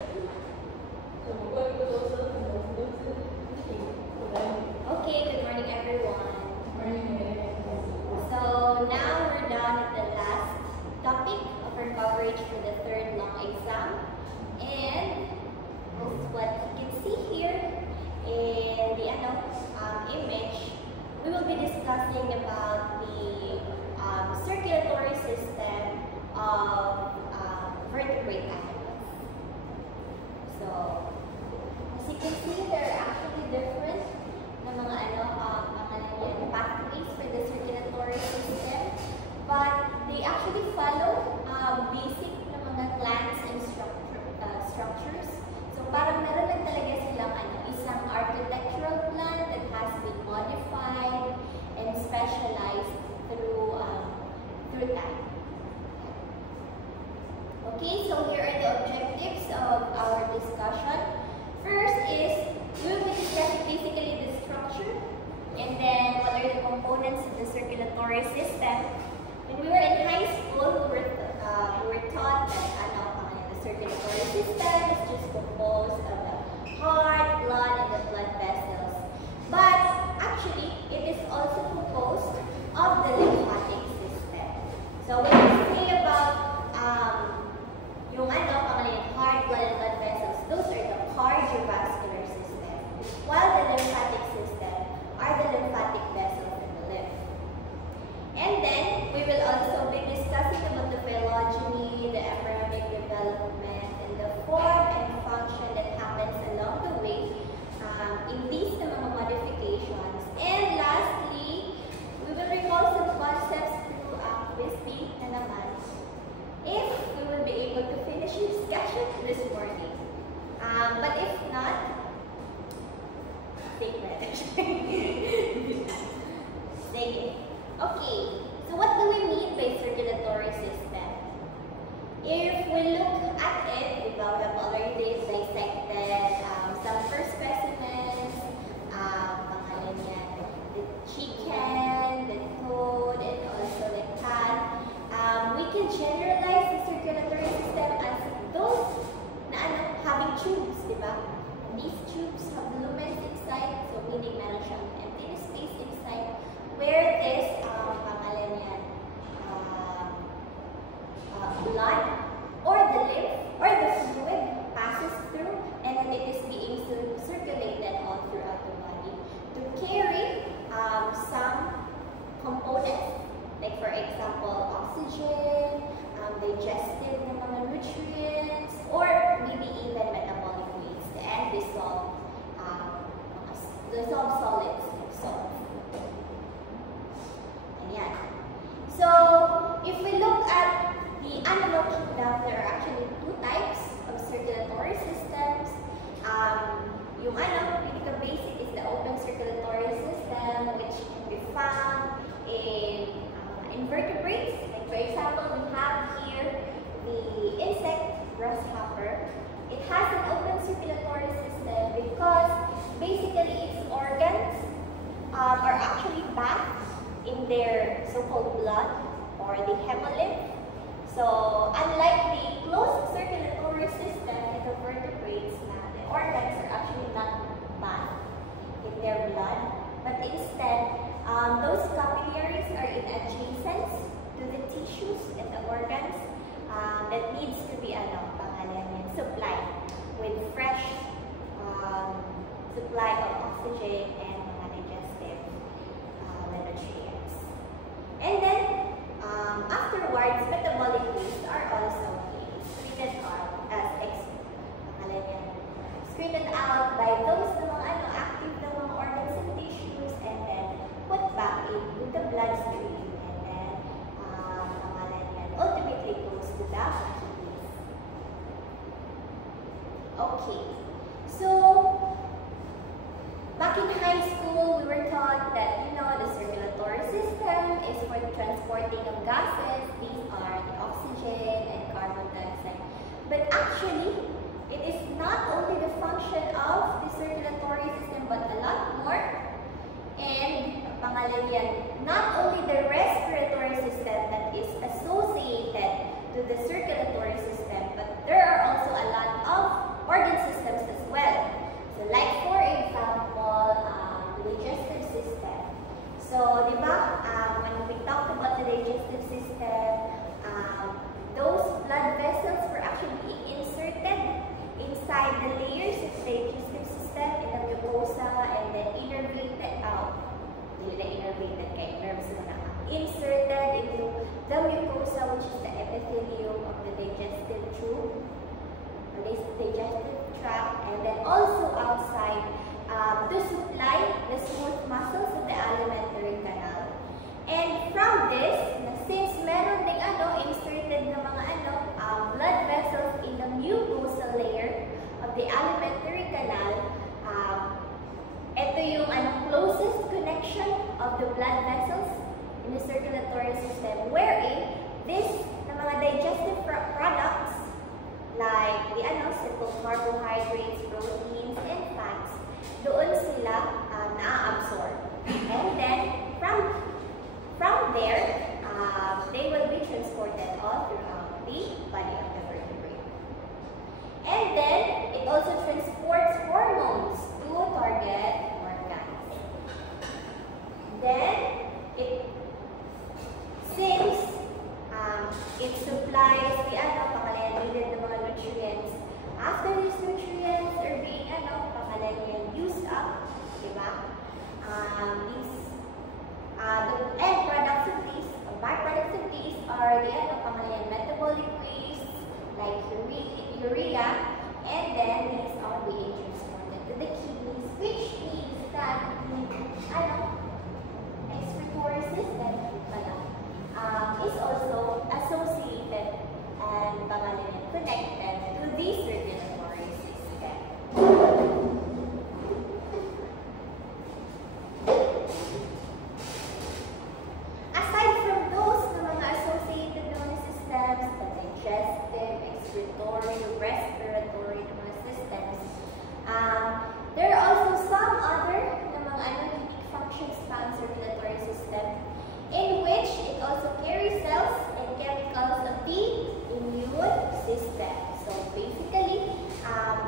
Okay, good morning everyone. So now we're done with the last topic of our coverage for the third long exam. And this is what you can see here in the image. We will be discussing about the circulatory system of vertebrate animals. So, as you can see, there are actually different na mga pathways for the circulatory system, but they actually follow basic na mga glands and structures. So, parang meron lang talaga silang isang architectural plan that has been modified and specialized through time. Okay, so here are the objectives of our discussion. First is, we will be discussing basically the structure, and then what are the components of the circulatory system. When we were in high school, we were taught that the circulatory system is just composed of the heart, blood, and the blood vessels. But actually, it is also composed of the lymphatic system. So when we say about yung heart, blood, and blood vessels, those are the cardiovascular system, while the lymphatic system are the lymphatic vessels in the lymph. And then, we will also be discussing about the phylogeny, the embryonic development, and the form and function that happens along the way in these mga modifications. And lastly, we will recall some concepts through quizzing na naman, if we will be able to finish the discussion this morning. But if not, take it. Take it. Okay, so what do we mean by circulatory system? If we look at it, we have already dissected some first specimens, the chicken, the toad, and also the cat. We can generalize the circulatory system as those na having tubes, diba? And these tubes have lumens inside, so meaning meron siyang empty space inside where this blood or the lymph or the fluid passes through, and then it is being circulated all throughout the body to carry some components, like for example oxygen, digestive na mga nutrients, or maybe even metabolic waste and dissolve solids like salt. Ayan. So, if we look at the animal kingdom, there are actually two types of circulatory systems. Yung basic is the open circulatory system, which can be found in invertebrates. Like for example, we have here the insect grasshopper. It has an open circulatory system because basically its organs are actually backed in their so-called blood or the hemolymph. So unlike the closed circulatory system in the vertebrates, the organs are actually not backed in their blood, but instead those capillaries are in adjacent to the tissues and the organs that needs to be supplied with fresh supply of oxygen and digestive nutrients. And then afterwards, metabolic waste are also screened out by those active organs and tissues, and then put back into the bloodstream, and then ultimately goes to the kidneys. Okay, so back in high school, we were taught that the circulatory system is for the transporting of gases. These are the oxygen and carbon dioxide. But actually, it is not only the function of the circulatory system, but a lot more. And not only the respiratory system that is associated to the circulatory system, but there are also a lot of dili na innervated kay nerves na inserted into the mucosa, which is the epithelium of the digestive tube, or the digestive tract, and then also outside to supply the smooth muscles of the alimentary canal. And from this, since meron ding inserted na mga blood vessels in the mucosal layer of the alimentary canal, ito yung closest connection of the blood vessels in the circulatory system, wherein this na mga digestive products like the simple carbohydrates, proteins, and fats, doon sila na-absorb. And then from there, they will be transported all throughout the body of the vertebrate. And then it also transports hormones to target organs. Then since it supplies the needed na mga nutrients, after these nutrients are being used up, diba? The end products of these, byproducts of these are the metabolic waste like urea, and then these are being transported to the kidneys, which means that excretory system is also associated and connected to the circulatory system. Aside from those mga associated systems, the digestive, excretory, respiratory systems, there are also some other unique functions found in the circulatory system, in which it also carries cells and chemicals of the immune system. So basically,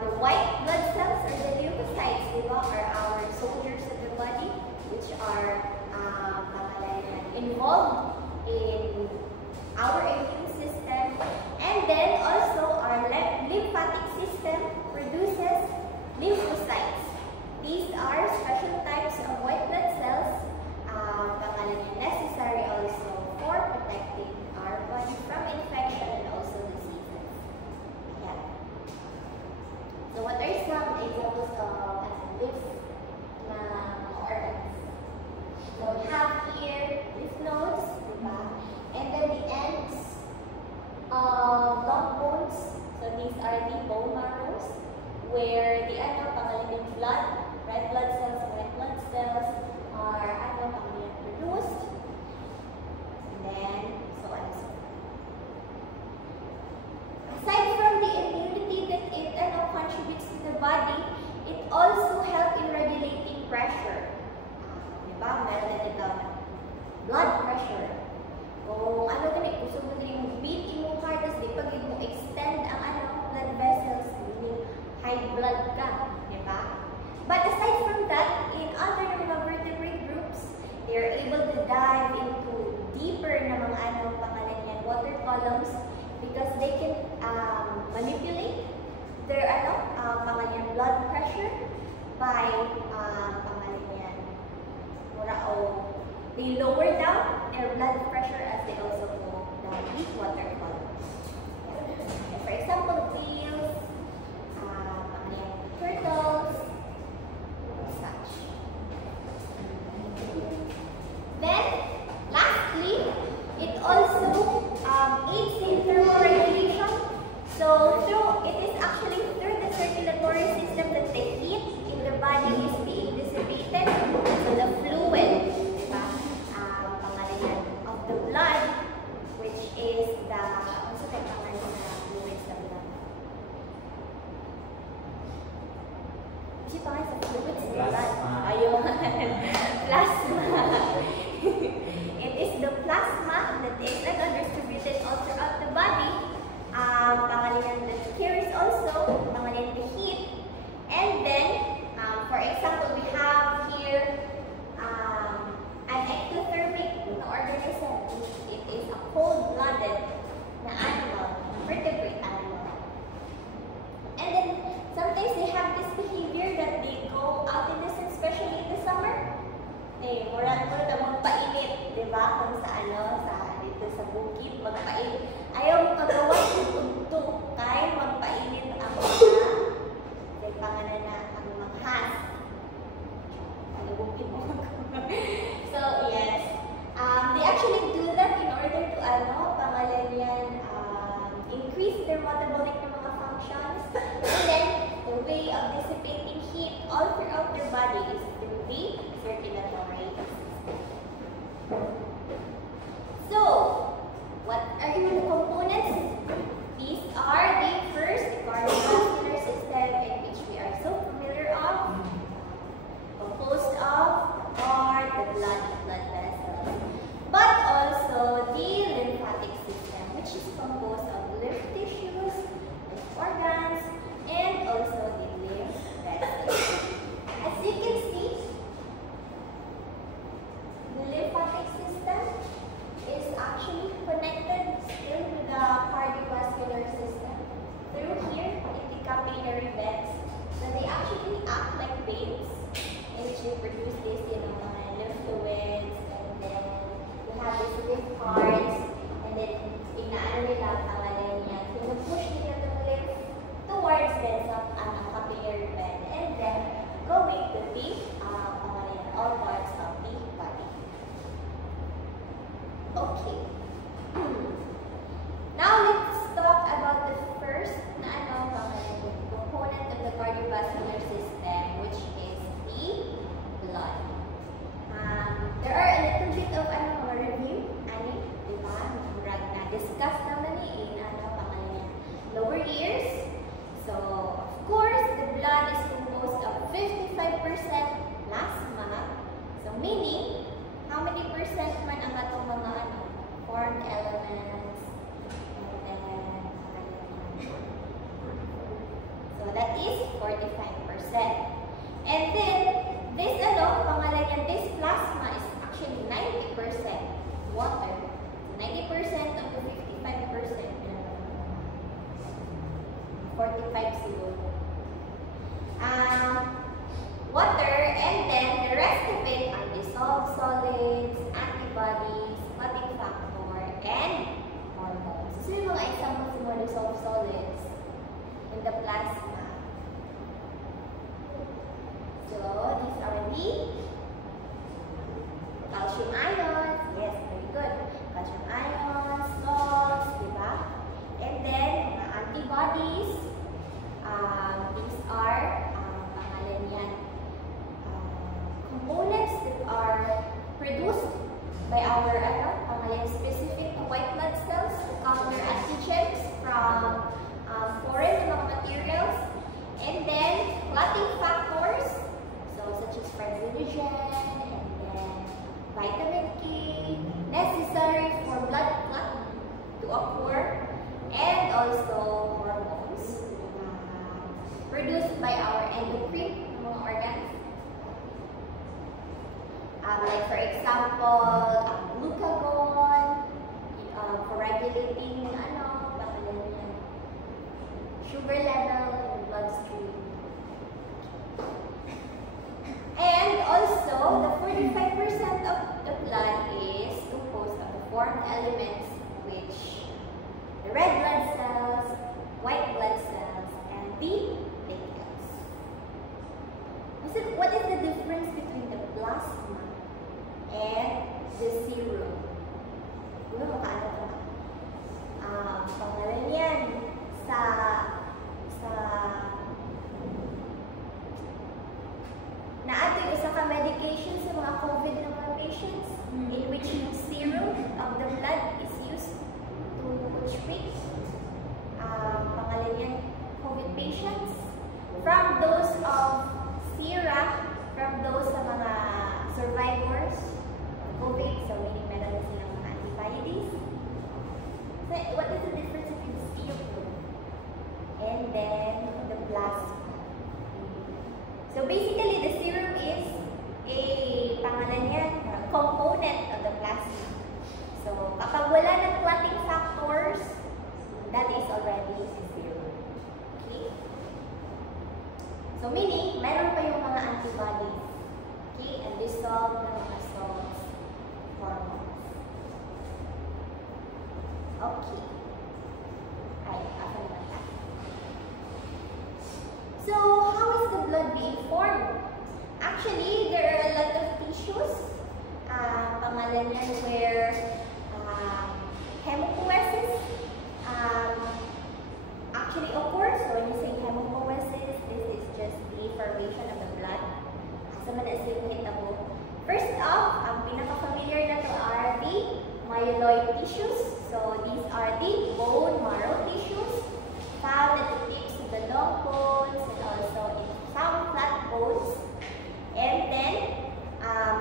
the white blood cells or the leukocytes, are our soldiers of the body, which are involved in our immune system. And then also our lymphatic system produces lymphocytes. These are special types of white blood cells, necessary also for protecting our body from infection and also diseases. Yeah. So what are some examples of lymph organs? So we have here lymph nodes, and then the ends of long bones. So these are the bone marrows, where the blood, red blood cells, white blood cells are produced, and then so on and so forth. Aside from the immunity that it contributes to the body, it also helps in regulating pressure. Meron na dito blood pressure. Kung gusto mo yung beat yung heart, tapos di pag mo extend ang blood vessels, meaning high blood ka, diba? But aside from that, in other vertebrate groups, they are able to dive into deeper na mga water columns, because they can manipulate their blood pressure by they lower down their blood pressure as they also go down these water columns. And for example, whales, turtles, such. Then, lastly, it also aids in thermoregulation. So, it is actually through the circulatory system that the heat in the body is being dissipated. So, the fluid of the blood, which is the fluids of blood. Fluids in the blood. Plasma. It is the plasma that is distributed all throughout the body. That carries also the heat. And then, for example, we have here an ectothermic organism. It is a cold-blooded animal, vertebrate animal. And then sometimes they have this behavior that they go out in the sun, especially in the summer. They antibody is through the circulatory system. So, what are the components? These are the first cardiovascular system in which we are so familiar of, composed of heart, the blood vessels, but also the lymphatic system, which is composed of lymph tissues, lymph organs, and also the lymph vessels. As you can see, the lymphatic system is actually connected still to the cardiovascular system through here in the capillary beds. So they actually act like veins in which they produce this, lymph fluids, and then we have these lymph parts, and then inaano nila pangalan niya, push nila the lymph towards the capillary bed, and then going to the all parts of the body. Okay. Now let's talk about the first component of the cardiovascular system, which is the blood. There are a little bit of review, diba? Na-discuss naman in lower ears. So, of course, the blood is composed of 55% plasma. So, meaning, how many percent man ang atong mga formed elements, and then, so that is 45%. And then, this pangalan niya, this plasma is actually 90% water. So 90% of the 55%, 45 siguro. Water, and then the rest of it are dissolved solids, antibodies, clotting factor, and hormones. So yung mga examples ng mga dissolved solids in the plasma. So these are the calcium ions. Yes, very good. Calcium ions, salts, diba? And then mga antibodies. These are pangalan yan, components that are produced by our specific white blood cells to counter antigens from foreign materials, and then clotting factors, so such as fibrinogen, and then vitamin K, necessary for blood clot to occur, and also hormones produced by our endocrine organs. Like for example, glucagon, for regulating sugar level in the bloodstream. And also, the 45% of the blood is composed of the formed elements, which the red blood cells, white blood cells, and the platelets. What is the difference between the plasma and the serum? Pangalan yan sa naating usa ka medication sa mga COVID na mga patients, in which yung serum of the blood is used to treat pangalan yan COVID patients. From those of sera, from those sa mga survivors of COVID, so meaning meron na silang mga antibodies. So, what is the difference between the serum and then the plasma? So basically, the serum is a pangalan yan, component of the plasma. So kapag wala ng clotting factors, that is already a serum. Okay? So meaning, meron pa yung mga antibodies. Okay? And dissolved na mga salts, hormones. Okay. Ay, ako naman tayo. So, how is the blood being formed? Actually, there are a lot of tissues. Pangalan yan where hemopoiesis actually occurs. So, when you say hemopoiesis, this is just the formation of the blood as tissues. So these are the bone marrow tissues found at the tips of the long bones and also in some flat bones. And then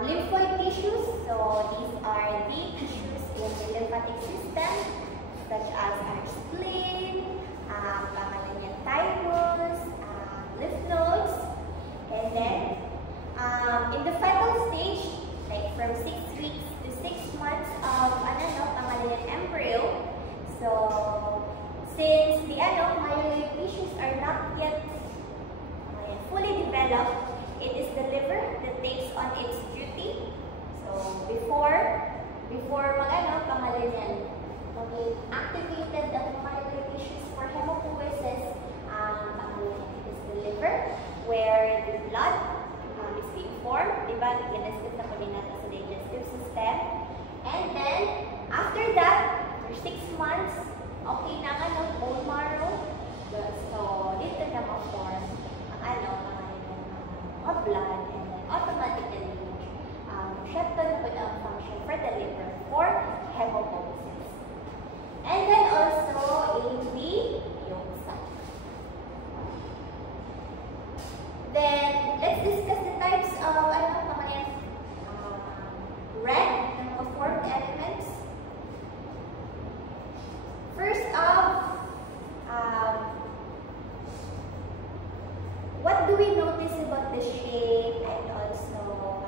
lymphoid tissues. So these are the tissues in the lymphatic system, such as our spleen, thymus, lymph nodes. And then in the fetal stage, like from 6 weeks to 6 months of embryo. So since the myeloid tissues are not yet fully developed, it is the liver that takes on its duty. So before activated the myeloid tissues for hemopoiesis, it is the liver where the blood is being formed, diba? Ginastis na po din natin sa digestive system. And then, after that, for 6 months, okay na bone marrow. So, dito na ma-form ang blood, and then automatically, shut down po ang function for the liver for hemopoiesis. And then also in the yolk sac. Then, let's discuss the types of red formed elements. First off, what do we notice about the shape and also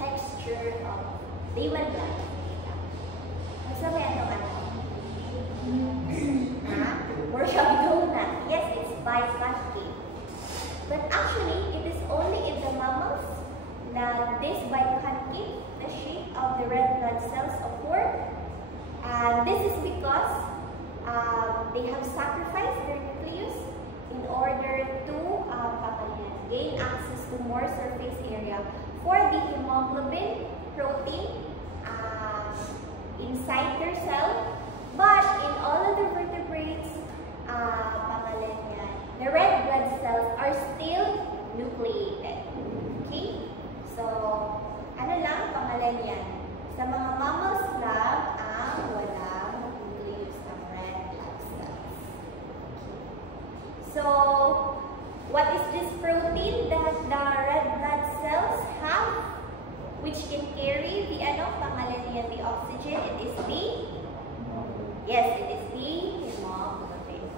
texture of human blood? Basta may more siyang donut. Yes, it's biconcave. But actually, it is only in the mammals that this biconcave, the shape of the red blood cells occur. And this is because they have sacrificed their nucleus in order to gain access to more surface area for the hemoglobin protein inside their cell. But in all of the vertebrates, the red blood cells are still nucleated. Okay? So, pangalan yan? Sa mga mammals lang ang walang nucleus ng red blood cells. So, what is this protein that the red blood cells have, which can carry the the oxygen? It is the hemoglobin.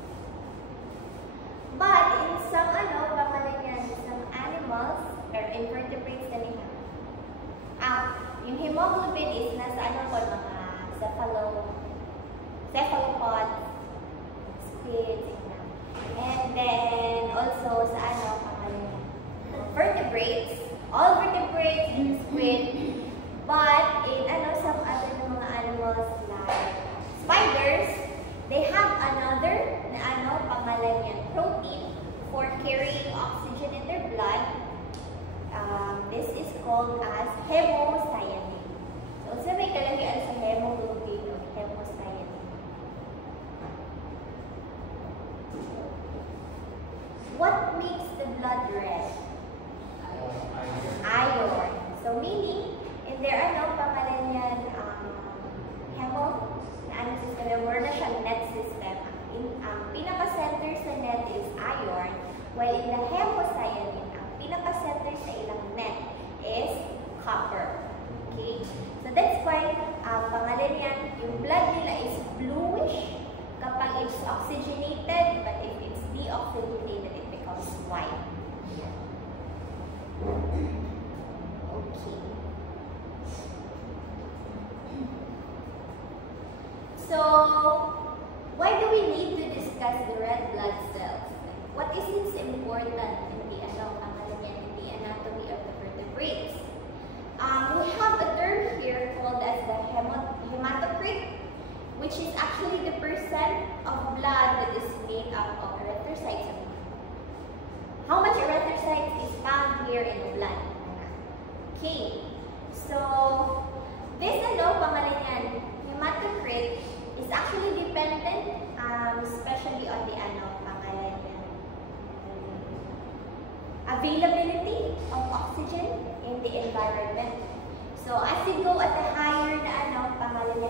But in some some animals or invertebrates kanina, yung hemoglobin is nasa mga cephalopod, squid, and then also sa vertebrates, all vertebrates and squid. But in some other mga animals like spiders, they have another protein for carrying oxygen in their blood. This is called as hemocyanin. So, may kalahian sa hemoglobin o hemocyanin. What makes the blood red? Iron. So, meaning, in their wala na siyang net system. Ang pinaka-center sa net is iron, while in the hemocyanin, ang pinaka-center sa ilang net is copper. Okay? So that's why, pangalan yan, yung blood nila is bluish kapag it's oxygenated, but if it's deoxygenated, it becomes white. Okay. So, why do we need to discuss the red blood cells? What is its important in the anatomy of the vertebrates? We have a term here called as the hematocrit, which is actually the percent of blood that is made up of erythrocytes. How much erythrocytes is found here in the blood? Okay, so this hematocrit is actually dependent, especially on the availability of oxygen in the environment. So as you go at the higher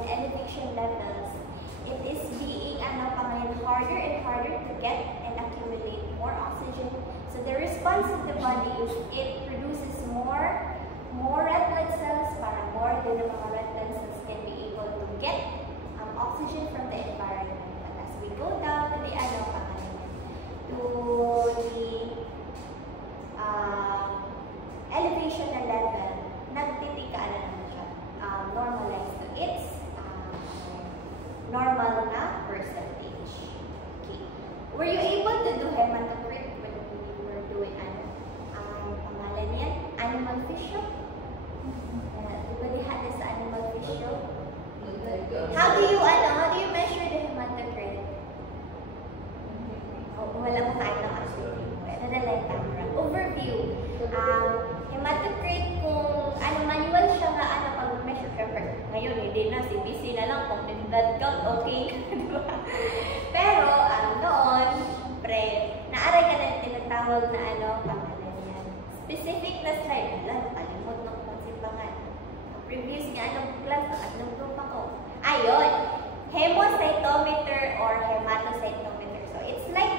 elevation oxygen levels, it is being harder and harder to get and accumulate more oxygen. So the response of the body is it produces more red blood cells para more than the mga red blood cells can be able to get oxygen from the environment. But as we go down to the elevation na level, nagtitika na naman siya, normalize to its normal na percentage. Okay. Were you able to do hematocrit when you were doing pangalan yan? Animal physio? Diba they had this animal physio? How do you measure the hematocrit? Wala mo tayo ng actually. Ito na lang camera. Overview. Hematocrit kung manual siya nga pag-measure ka. Ngayon, hindi na. CBC na lang. Kung blood count, okay. Diba? Pero, noon, naaray ka na tinatawag na pangalan yan. Specific na slide. Kalimot ng pansipangan. Previous nga, class, group ako. Ayun. Hemocytometer or hematocytometer. So, it's like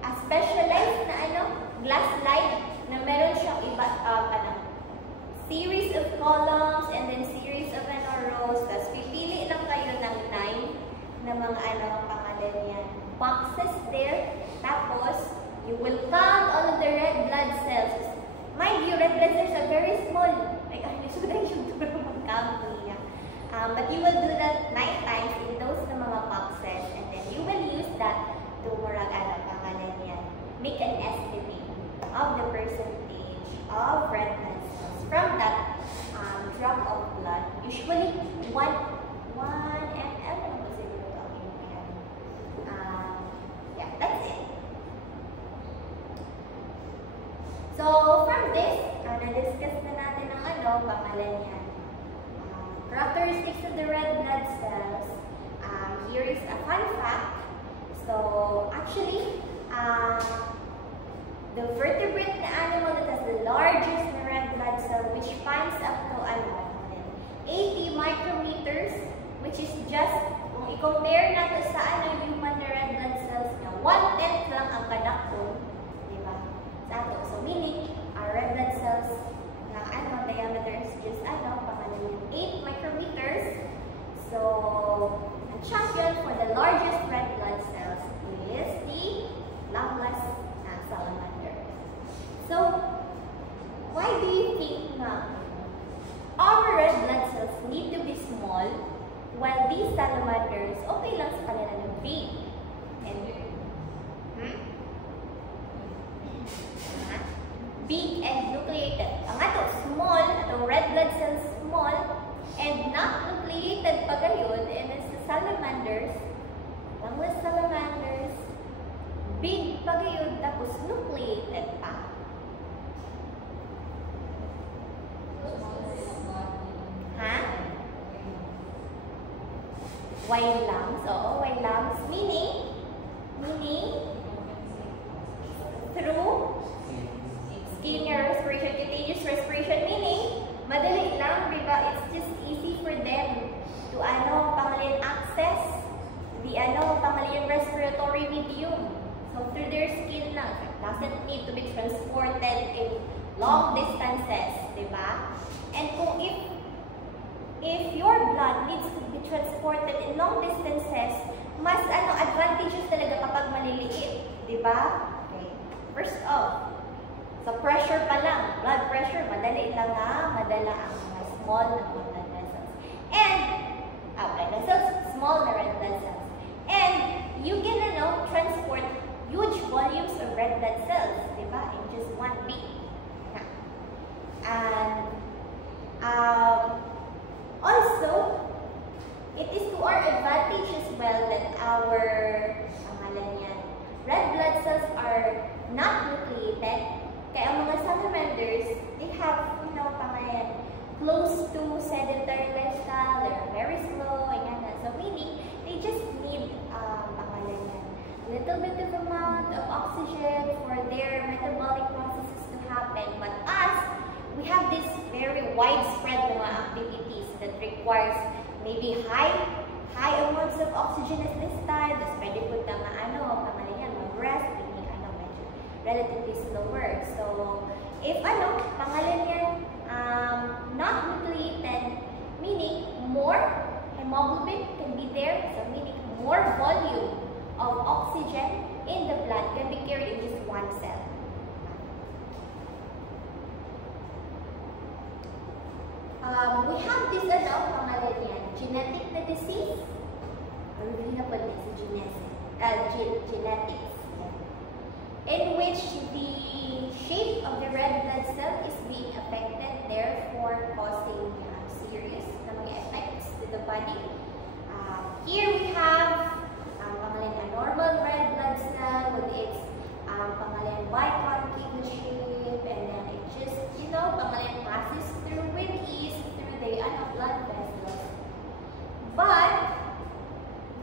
a specialized na glass slide na meron siyang series of columns and then series of rows. Tapos pipili lang kayo ng 9 na mga pangalan yan. Boxes there. Tapos, you will count all of the red blood cells. Mind you, red blood cells are very small. Like, so na yung duro mag-count niya. But you will do that 9 times in those na mga boxes. And then you will use that to pangalan yan. Make an estimate of the percentage of red blood cells from that drop of blood. Usually 1 ml. Yeah, that's it. So from this, na-discuss na natin ang pangalan yan. Characteristics of the red blood cells. Here is a fun fact. So actually, the vertebrate animal that has the largest red blood cell, which spans up to 80 micrometers, which is just, kung i-compare natin sa human red blood cells niya, 1/10 lang ang kadakon, di ba? Sa ato. So meaning, our red blood cells na diameter is just 8 micrometers. So, ang champion for the largest red blood cells is the longless salamander. So, why do you think na our red blood cells need to be small while these salamanders okay lang sa kanila ng big? And big and nucleated. Ang small, red blood cells small and not nucleated pa gayon, and then sa salamanders, longless salamanders, big pa gayon, tapos nucleated pa. Wide lungs. Oo, wide lungs. Meaning through skin respiration, cutaneous respiration, meaning madali lang, diba? It's just easy for them to access the respiratory medium. So through their skin lang. It doesn't need to be transported in long distances, diba? And kung if your blood needs to be transported in long distances, mas advantageous talaga kapag maliliit, di ba? Okay. First off, sa pressure pa lang, blood pressure, madala ang mga small na blood vessels. And, blood vessels, small na red blood cells. And, you can transport huge volumes of red blood cells, di ba? In just one beat. And, also, it is to our advantage as well that our red blood cells are not nucleated. Kaya ang mga salamanders, they have, close to sedentary lifestyle, they're very slow, so meaning, they just need, a little bit of amount of oxygen for their metabolic processes to happen. But us, we have this very widespread activities that requires maybe high high amounts of oxygen at this time, tapos pwede po na pangalan yan, mag-rest, medyo relatively slower. So, if pangalan yan, not nucleated, meaning more hemoglobin can be there, so meaning more volume of oxygen in the blood can be carried in this one cell. We have this pangalan yan, genetic na disease, or hindi na pala genetics, in which the shape of the red blood cell is being affected, therefore causing serious mga effects to the body. Here we have pangalan na normal red blood cell with its pangalan biconcave shape, and then it just pangalan passes through with ease through the blood vessels. But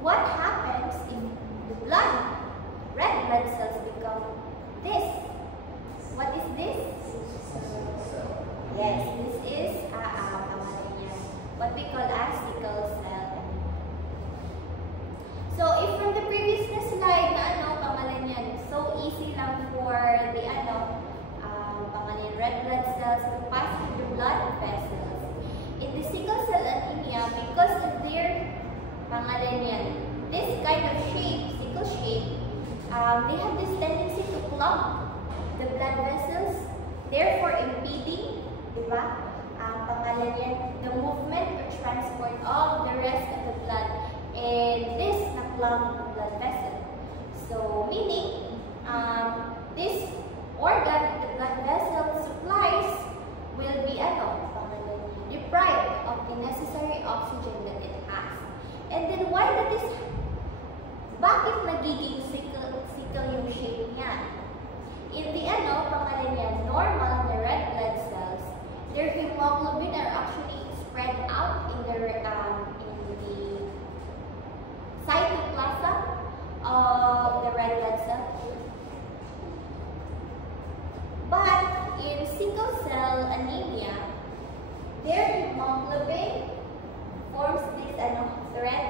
what happens if the red blood cells become this? What is this? Yes, this is what we call as sickle cell. So if from the previous slide na pangalan yan, so easy lang for the pangalan red blood cells to pass through the blood vessels. In the sickle cell anemia, because of their pangalan yan, this kind of shape, sickle shape, they have this tendency to clog the blood vessels, therefore impeding, pangalan yan, the movement or transport of the rest of the blood in this na-clogged blood vessel. So, meaning, this organ, the blood vessel supplies, will be deprived of the necessary oxygen that it has. And then why that is, bakit nagiging sickle yung shape niya? In the pangalan niya, normal na red blood cells, their hemoglobin are actually spread out in the cytoplasm of the red blood cell. But in sickle cell anemia, their hemoglobin forms this thread.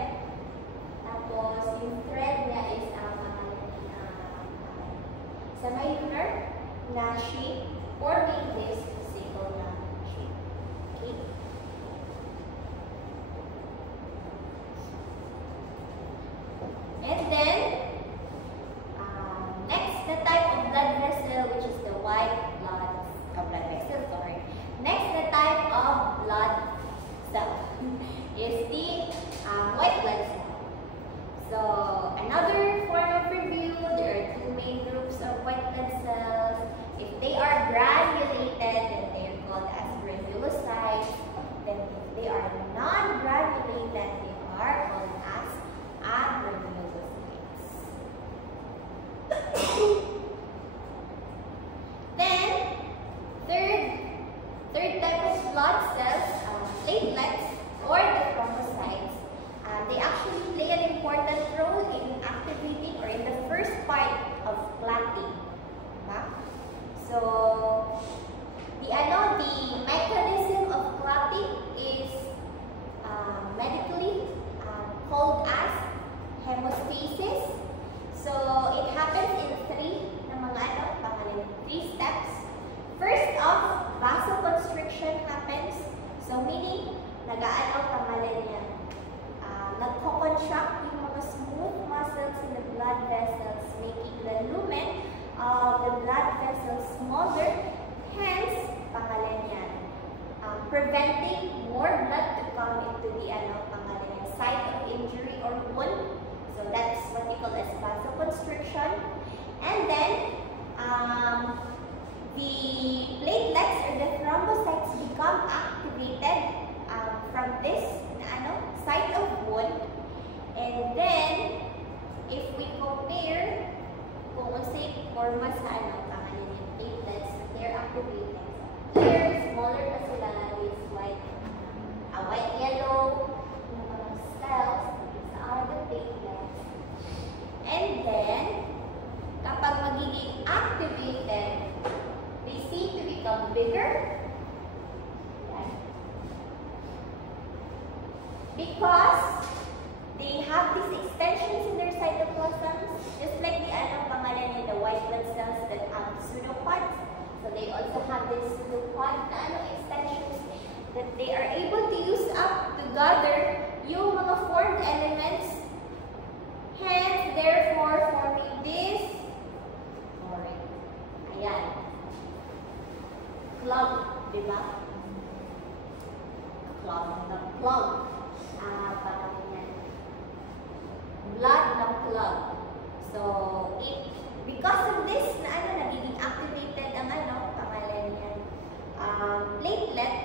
Tapos yung thread niya is semilunar na shape, forming this sickle na shape. Okay. And then next, the type of blood vessel, which is the white blood vessel. Sorry. Next, the type of blood cell is the white blood cell. So another form of review, there are two main groups of white blood cells. If they are granulated, then they are called as granulocytes. Then if they are non-granulated, they are called as agranulocytes. Then, third type of blood cells, platelets or the thrombocytes. They actually play an important role in activating or in the first part of clotting. So, the mechanism of clotting is medically called as hemostasis. So, it happens in three steps. First off, vasoconstriction happens. So, meaning, pangalan niya, nagko-contract yung mga smooth muscles in the blood vessels, making the lumen of the blood vessels smaller, hence, pangalan yan, preventing more blood to come into the site of injury or wound. So that's what we call as vasoconstriction. And then, the platelets or the thrombocytes become activated from this site of wound. And then, if we compare kung unsay forma sa pangalan yung platelets, they're activated. Here, smaller pa sila is white yellow cells are the platelets. And then, kapag magiging activated, they seem to become bigger. Because they are able to use up to gather yung mga formed elements. Hence, therefore, forming this, ayan, clump, diba? Clump. Parang yan. Blood ng clump. So, because of this, nagiging activated ang pangalan yan, platelet,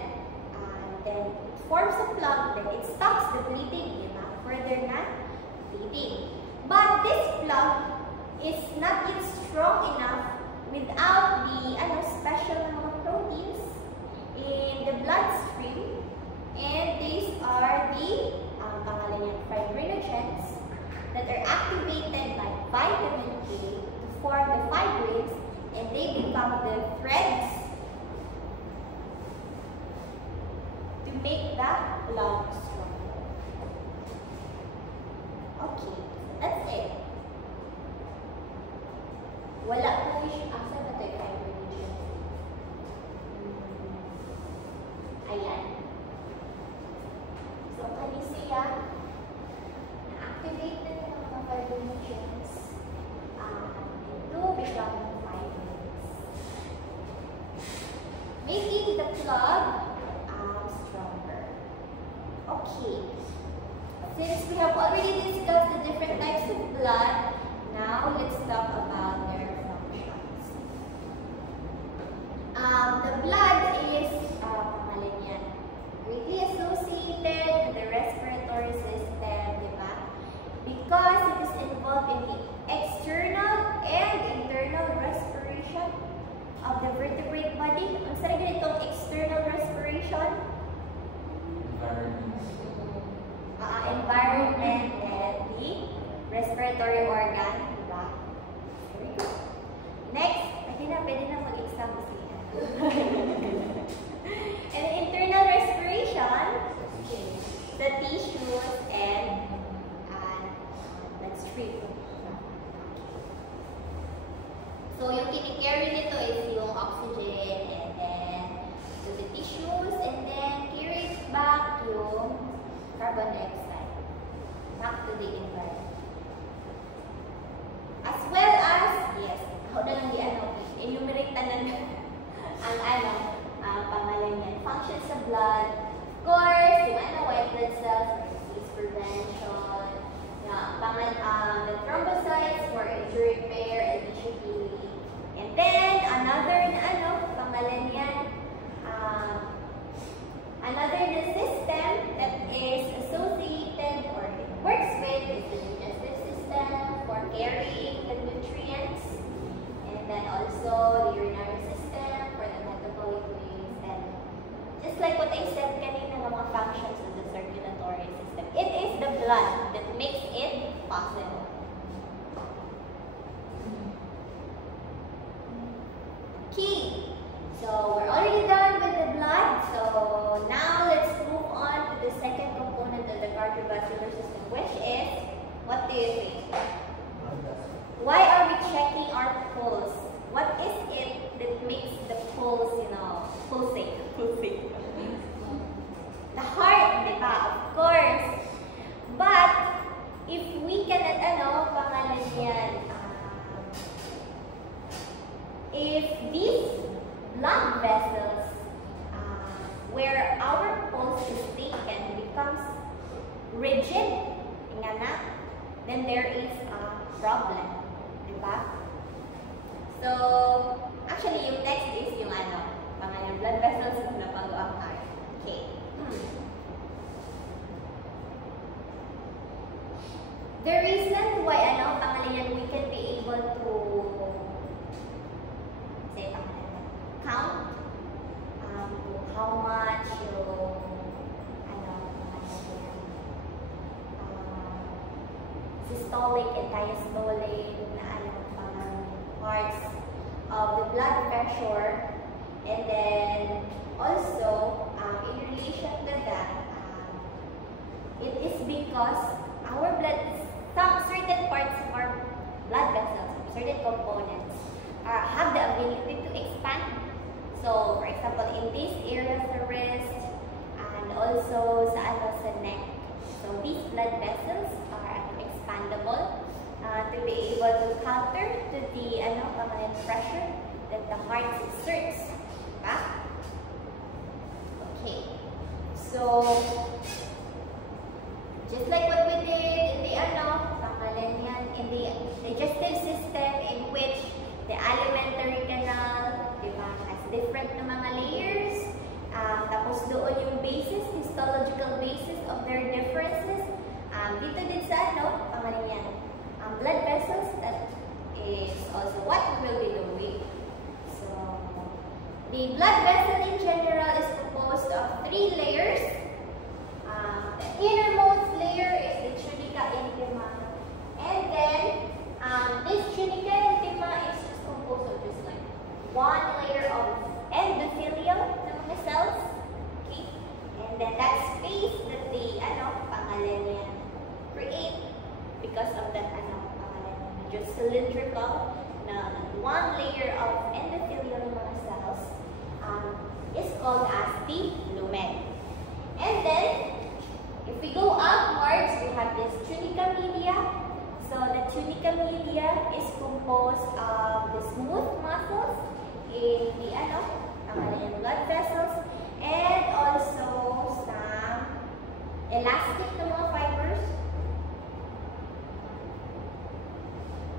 then it forms a plug, then it stops the bleeding, diba? Further na bleeding. But this plug is not yet strong enough without the special mga proteins in the bloodstream, and these are the fibrinogens that are activated by vitamin K to form the fibrils, and they become the threads to make the blood stronger. Okay, that's it. Wala po yung asa ba tayo fibrinogens? Ayan. So, siya na-activated ng mga fibrinogens to become fibrils, making the plug stronger. Okay. Since we have already discussed the different types of blood, now let's talk about their functions. The blood is greatly associated with the respiratory system, diba? Because it is involved in the external and internal respiration of the vertebrate body. Ang sa itong external respiration? Environment and the respiratory organ, diba? Very good. Next, pwede na mag-exam siya. And internal respiration, the tissues and bloodstream. So, yung kinikarry nito is yung oxygen, and then to the tissues, and then carries back yung carbon dioxide back to the environment. As well as, yes, ako na lang enumerate na ang pangalan yan. Functions of blood. Of course, yung white blood cells for disease prevention. The thrombocytes for injury repair and tissue healing. And then, another pangalan yan. Another system that is associated or works with is the digestive system for carrying the nutrients. And then also the urinary system for the metabolic waste. And just like what I said kanina ng mga functions of the circulatory system, it is the blood that makes it possible. Okay, so we're already done with the blood. So now let's move on to the second component of the cardiovascular system, which is, what do you think? Why are we checking our pulse? What is it that makes the pulse, pulsate? The heart, diba? Of course. But, if we cannot, pangalan yan, if these blood vessels, where our pulse is taken, becomes rigid, then there is a problem. Diba? So, actually, yung next is yung pangalan blood vessels na pag-uang heart. Okay. The reason why, pangalan yan, we can be able to count how much yung systolic and diastolic parts of the blood pressure, and then also in relation to that, it is because our blood, certain parts of our blood vessels, certain components have the ability to expand. So, for example, in this area of the wrist, blood vessels are expandable to be able to counter to the permanent pressure that the heart exerts. Diba? Okay. So, just like what we did in the in the digestive system, in which the alimentary canal, diba, has different na mga layers. Tapos doon yung basis, histological basis of their differences. Dito din sa blood vessels, that is also what we will be doing. So, the blood vessel in general is composed of 3 layers. The innermost layer is the tunica intima. And then, this tunica intima is just composed of just like 1 layer of endothelium ng mga cells. Okay? And then that space that the create because of that just cylindrical na 1 layer of endothelium ng mga cells is called as the lumen. And then, if we go upwards, we have this tunica media. So the tunica media is composed of the smooth muscles in the blood vessels, and also some elastic na mga fibers.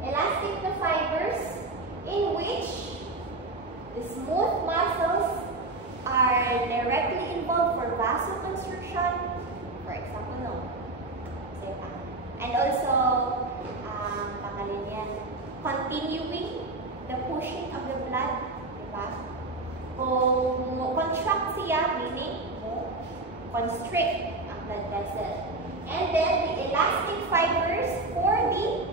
Elastic na fibers in which the smooth muscles are directly involved for vasoconstriction, for example, and also continuing the pushing of the blood, diba? Kung contract siya, meaning constrict ang blood vessel. And then the elastic fibers for the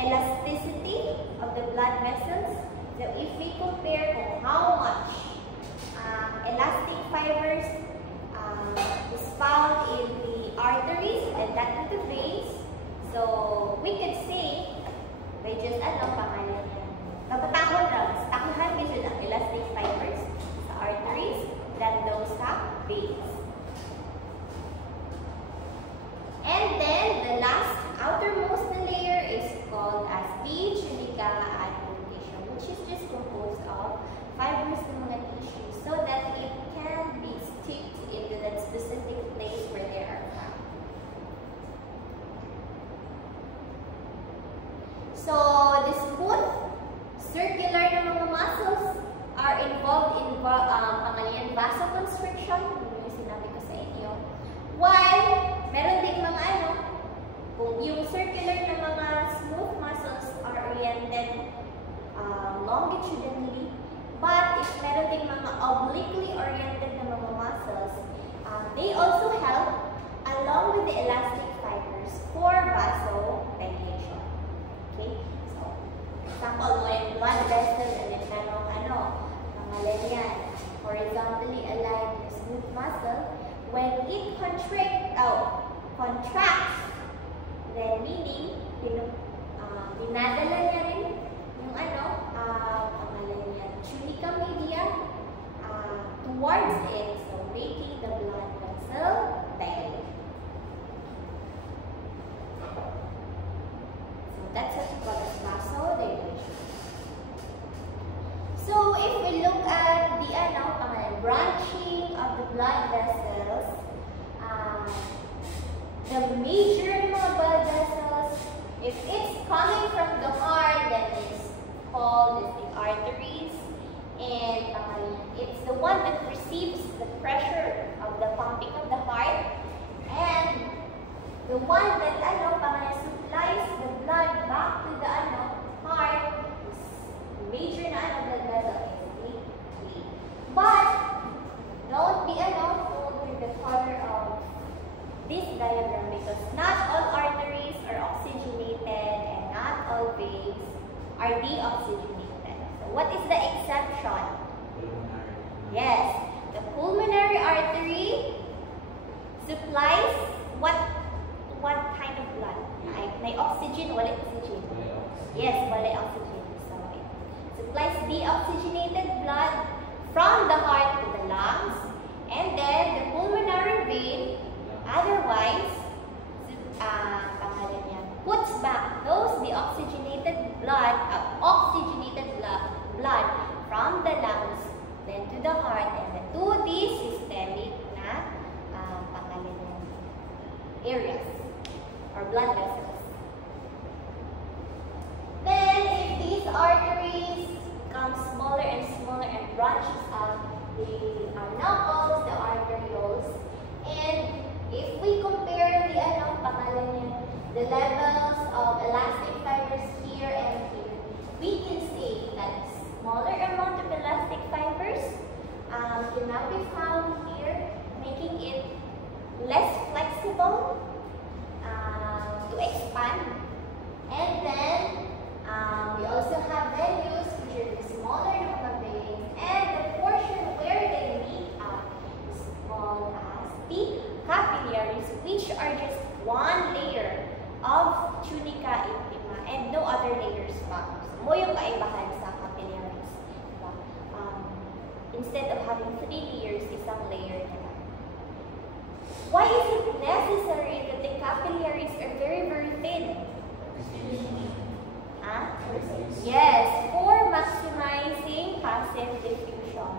elasticity of the blood vessels. So if we compare how much elastic fibers is found in the arteries and that in the veins, so we could say by just napatahon lang, takuhan kasi ang elastic fibers sa arteries than those sa veins. And then the last outermost layer is called as the tunica adventitia, which is just composed of fibers ng mga tissues so that it can be sticked into that specific place where they are found. So the smooth circular na mga muscles are involved in vasoconstriction, yung sinabi ko sa inyo. While meron ding mga kung yung circular na mga smooth muscles are oriented longitudinally, but if meron ding mga obliquely oriented na mga muscles, they also help along with the elastic fibers for vasodilation. Okay? So, example mo yung blood vessel and then merong horizontally aligned smooth muscle, when it contracts, then meaning, dinadala niya rin yung tunica media towards it, so making the blood vessel dilate. So that's what we call as vasodilation. So if we look at the branching of the blood vessels, the major blood vessels, if it's coming from the heart, then it's called as the arteries, and it's the one that receives the pressure of the pumping of the heart, and the one that supplies the blood back to the heart, is major blood vessel is the vein. But don't be fooled with the color of this diagram, because not all arteries are oxygenated and not all veins are deoxygenated. So what is the exception? Pulmonary. Yes, the pulmonary artery supplies what kind of blood? May oxygen, wala oxygen. Yes, wala oxygen. So it supplies deoxygenated blood from the heart to the lungs, and then the pulmonary vein otherwise the heart and then to the systemic na pangalan areas or blood vessels. Then, if these arteries become smaller and smaller and branches out, they are now called the arterioles. And if we compare the levels of elastic fibers here and here, we can say that smaller amount of elastic fibers can now be found here, making it less flexible to expand. And then we also have venues, which are the smaller mga veins, and the portion where they meet up is called as the capillaries, which are just one layer of tunica intima and no other layers pa. So, mo yung kaibahan sa capillaries. Diba? Instead of having 3 layers, isang layer na lang. Why is it necessary that the capillaries are very, very thin? Yes, for maximizing passive diffusion.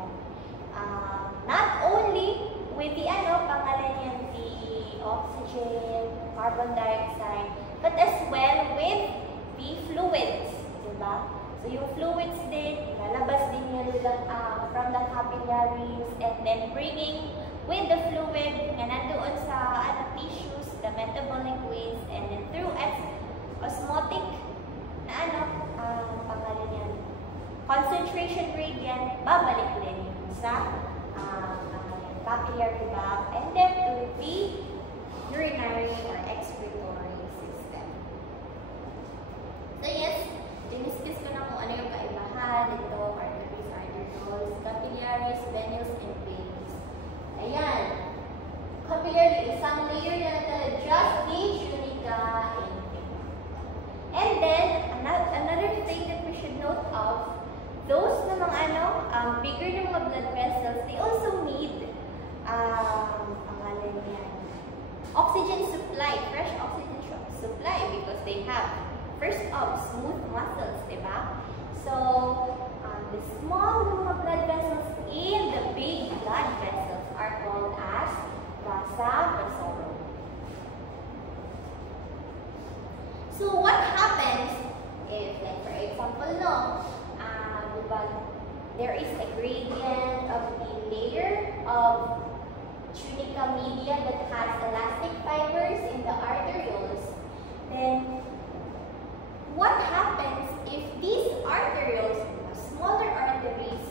Not only with the pangalan yan, the oxygen, carbon dioxide, but as well with the fluids, diba? So yung fluids din, lalabas din yan from the capillaries and then bringing with the fluid na nandoon sa tissues, the metabolic waste, and then through osmotic na pangalan yan, concentration gradient, babalik din yun sa capillary bag and then to the urinary or excretory system. So yes, diniscuss ko na kung ano yung kaibahan nito, arteries, arterioles, capillaries, venules, and veins. Ayan. Capillary, isang layer na just the tunica intima. And then, another thing that we should note of, those na mga bigger na mga blood vessels, they also need pangalan yan, oxygen supply, fresh oxygen supply, because they have, first off, smooth muscles, diba? So, the small mga blood vessels in the big blood vessels are called as vasa vasorum. So, what happens if, like for example, there is a gradient of the layer of tunica media that has elastic fibers in the arterioles, then what happens if these arterioles, smaller arteries,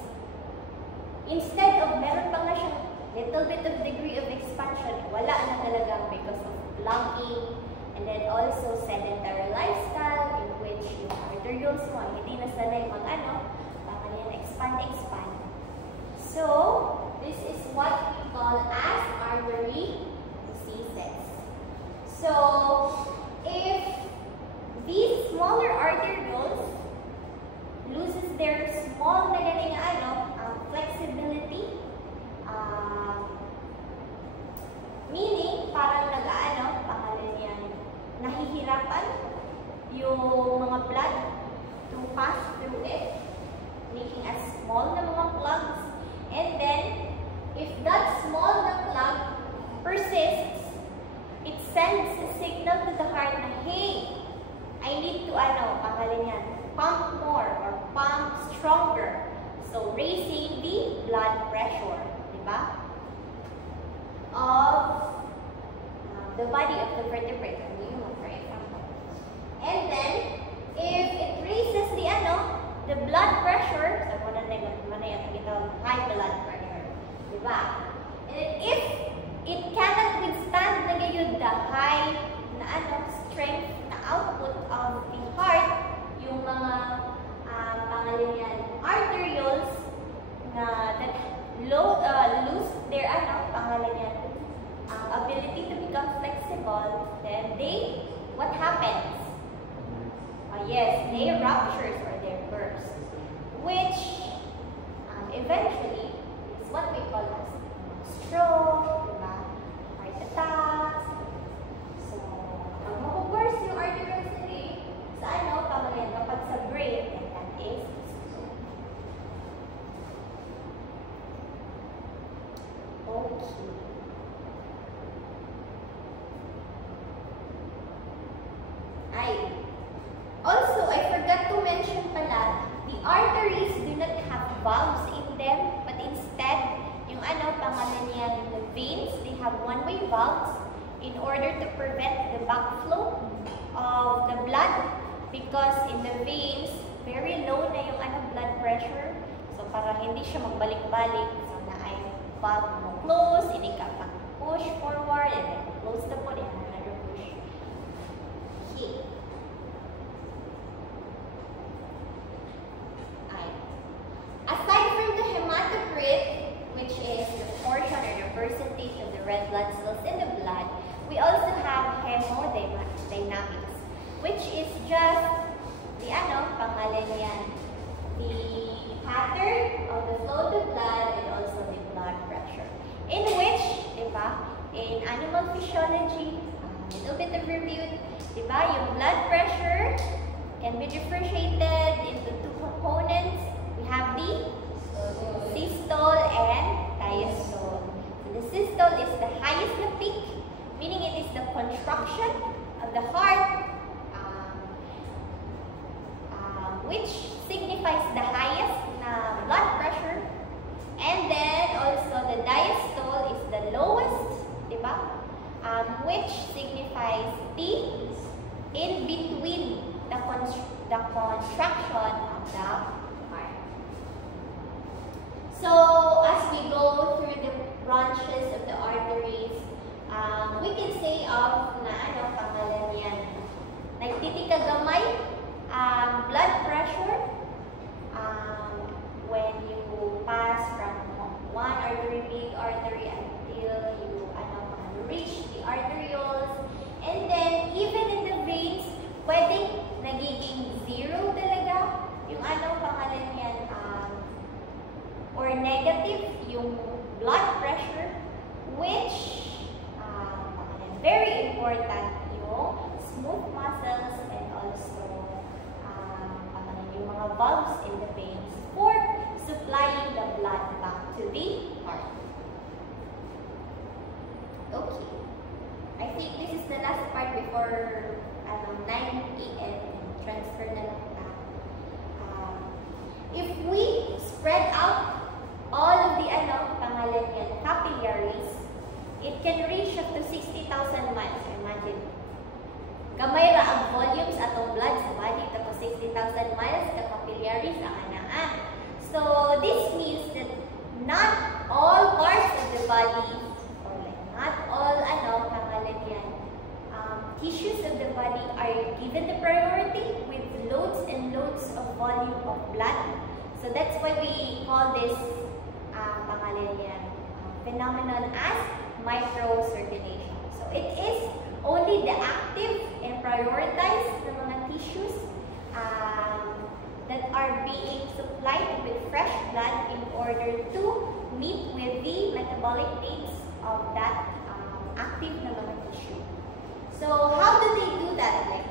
instead of meron pa nga siyang little bit of degree of expansion, wala na talaga because of plugging, and then also sedentary lifestyle in which yung arterioles mo hindi na sanay expand. So, this is what we call as artery diseases. So, if these smaller arterioles loses their small na ganing flexibility, meaning parang pangalan yan, nahihirapan yung mga blood to pass through it, making as small na mga plugs. And then, if that small na plug persists, it sends a signal to the heart na, hey, I need to, pangalan yan, pump more or pump stronger. So, raising the blood pressure, diba? Of the body of the vertebrate, for example. And then, if it raises the blood pressure, so high blood pressure, diba? And if it cannot withstand the high strength na output of the heart, yung mga pangalan yan, arterioles that lose their pangalan yan, ability to become flexible, then what happens? Yes, they ruptures or they burst, which eventually is what we call as stroke, diba? Heart attacks. So, ang mabuburst yung arterioles today sa kapag sa brain, and that is stroke. Okay. Also, I forgot to mention pala, the arteries do not have valves in them, but instead, yung pangalan niya, the veins, they have one-way valves in order to prevent the backflow of the blood, because in the veins, very low na yung blood pressure. So, para hindi siya magbalik-balik, so na ay valve mo close, hindi ka push forward, and then close the body, and another push. Okay. Aside from the hematocrit, which is the portion or the percentage of the red blood cells in the blood, we also have hemodynamics, which is just the pangalan yan, the pattern of the flow of the blood and also the blood pressure. In which, diba, in animal physiology, a little bit of review, diba, yung blood pressure can be differentiated into two components. We have the systole and diastole. So the systole is the highest na peak, meaning it is the contraction of the heart, which signifies the highest na blood pressure. And then also the diastole is the lowest, diba? Which signifies the in between the contraction of the heart. So as we go through the branches of the arteries, we can say of na pangalan yan, nagtitikagamay blood pressure when you pass from one artery, big artery, until you reach the arterioles. And then even in the veins, pwedeng nagiging zero talaga yung pangalan yan, or negative yung blood pressure, which very important yung smooth muscles and also yung mga valves in the veins for supplying the blood back to the heart. Okay. I think this is the last part before 9 AM transfer na lang tayo. If we spread out all of the pangalan yan, capillaries, it can reach up to 60,000 miles. Imagine. Gamay ra ang volumes atong blood sa body, tapos 60,000 miles ka capillaries ang anaan. So this means that not all parts of the body, or like not all pangalan yan, tissues of the body are given the priority with loads and loads of volume of blood. So that's why we call this pangalan yan, phenomenon as microcirculation. So it is only the active and prioritized na mga tissues that are being supplied with fresh blood in order to meet with the metabolic needs of that active na mga tissue. So how do they do that? Like,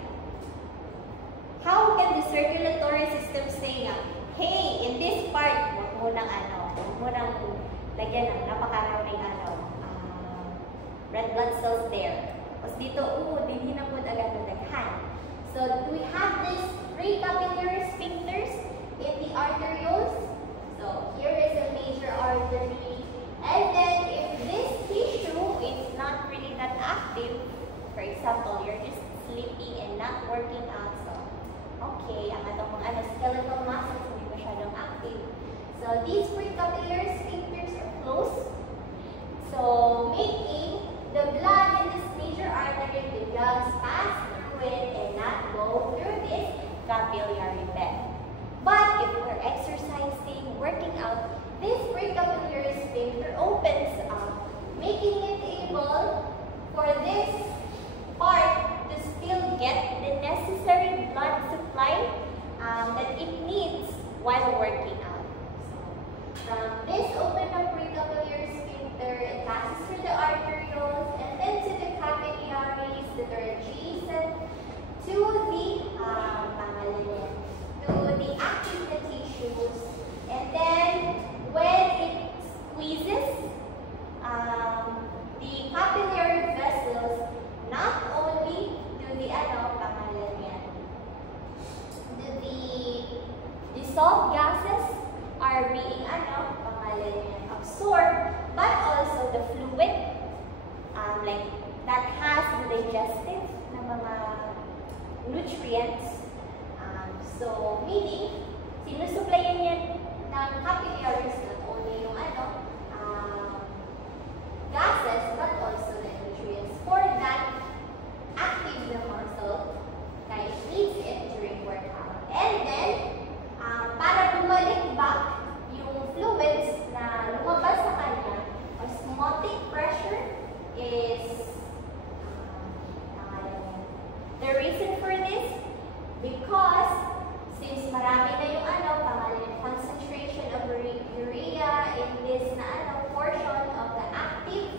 how can the circulatory system say na, hey, in this part, huwag mo nang lagyan ng napakaraming red blood cells there. Tapos dito, hindi na po agad nadaghan. So we have these three capillary sphincters in the arterioles. So here is a major artery. And then if this tissue is not really that active, for example, you're just sleepy and not working out, so okay, ang atong mga skeletal muscles hindi masyadong active. So these three capillary sphincters are closed. So making the blood in this major artery, the lungs pass through it and not go through this capillary bed. But if we're exercising, working out, this precapillary sphincter opens up, making it able for this part to still get the necessary blood supply that it needs while working out. So, from this open up precapillary sphincter, it passes through the arterioles and then to the capillaries that are adjacent to the active tissues, and then when it squeezes, nutrients. So, meaning, sinusuplayan yan ng capillaries, not only yung gases, but also the nutrients for that active the muscle, kaya it needs it during workout. And then, para bumalik back yung fluids na lumabas sa kanya, osmotic pressure is the reason for this, because since marami na yung concentration of urea in this portion of the active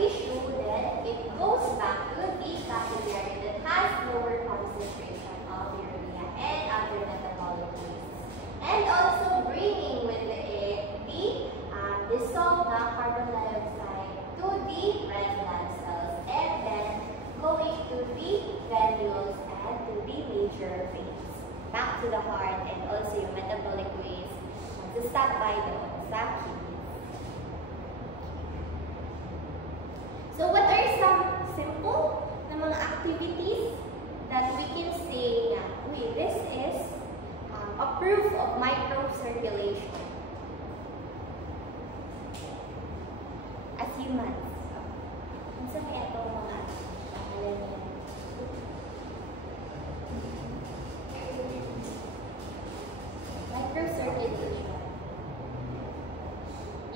tissue, then it goes back to the capillary that has lower concentration of urea and other metabolic wastes. And also bringing with it the dissolved carbon dioxide to the red blood cells, and then going to the venules and to the major veins, back to the heart, and also yung metabolic waste to stop by doon sa kidneys. So what are some simple na mga activities that we can say na, this is a proof of microcirculation as humans. Unsa kaya itong mga pangalan niya? Microcirculation.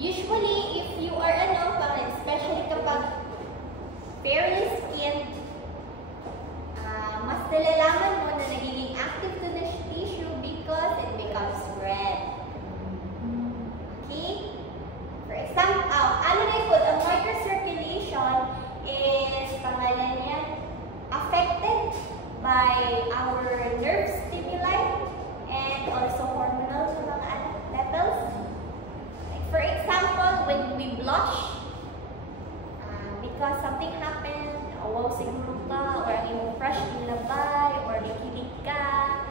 Usually, if you are especially kapag fairly skinned, mas nalalaman mo na nagiging active to the tissue because it becomes red. Okay? For example, ang microcirculation is, pangalan niya, affected by our nerve stimuli and also hormonal levels. Like for example, when we blush, because something happened, wow, siguro ka, or ang imong crush nilabay, or nakilig ka,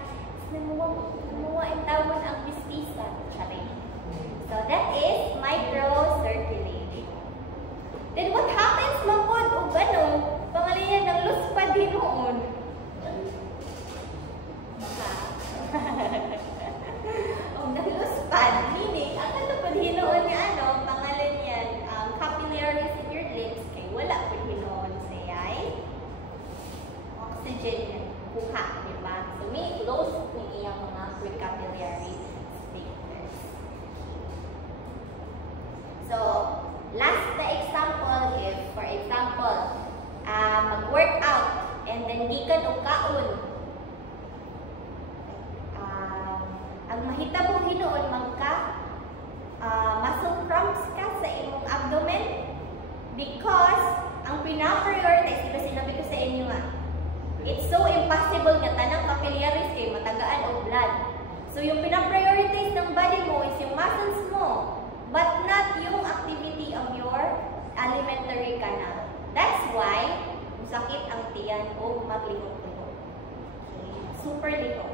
namuwa ang tawon ang mistisa. So that is microcirculation. Then what happens mapod o pangalan yan ng luspad hinoon? Nagluspad, meaning, ang kalupad hinoon nga pangalan yan, capillaries in your lips, kay wala po hinoon siya ay oxygen kuha, diba? So may close ng iyang mga precapillary sphincters. So, last na example, if for example, mag-workout and then gikan o kaon, ang mahitabo hinoon magka muscle cramps ka sa imong abdomen because ang pina-prioritize, diba sinabi ko sa inyo nga, it's so impossible nga tanang capillaries kay matagaan o blood. So yung pina-prioritize ng body mo is yung muscles mo, but not yung activity of your alimentary canal. That's why sakit ang tiyan o maglihok-lihok. Okay. Super lihok.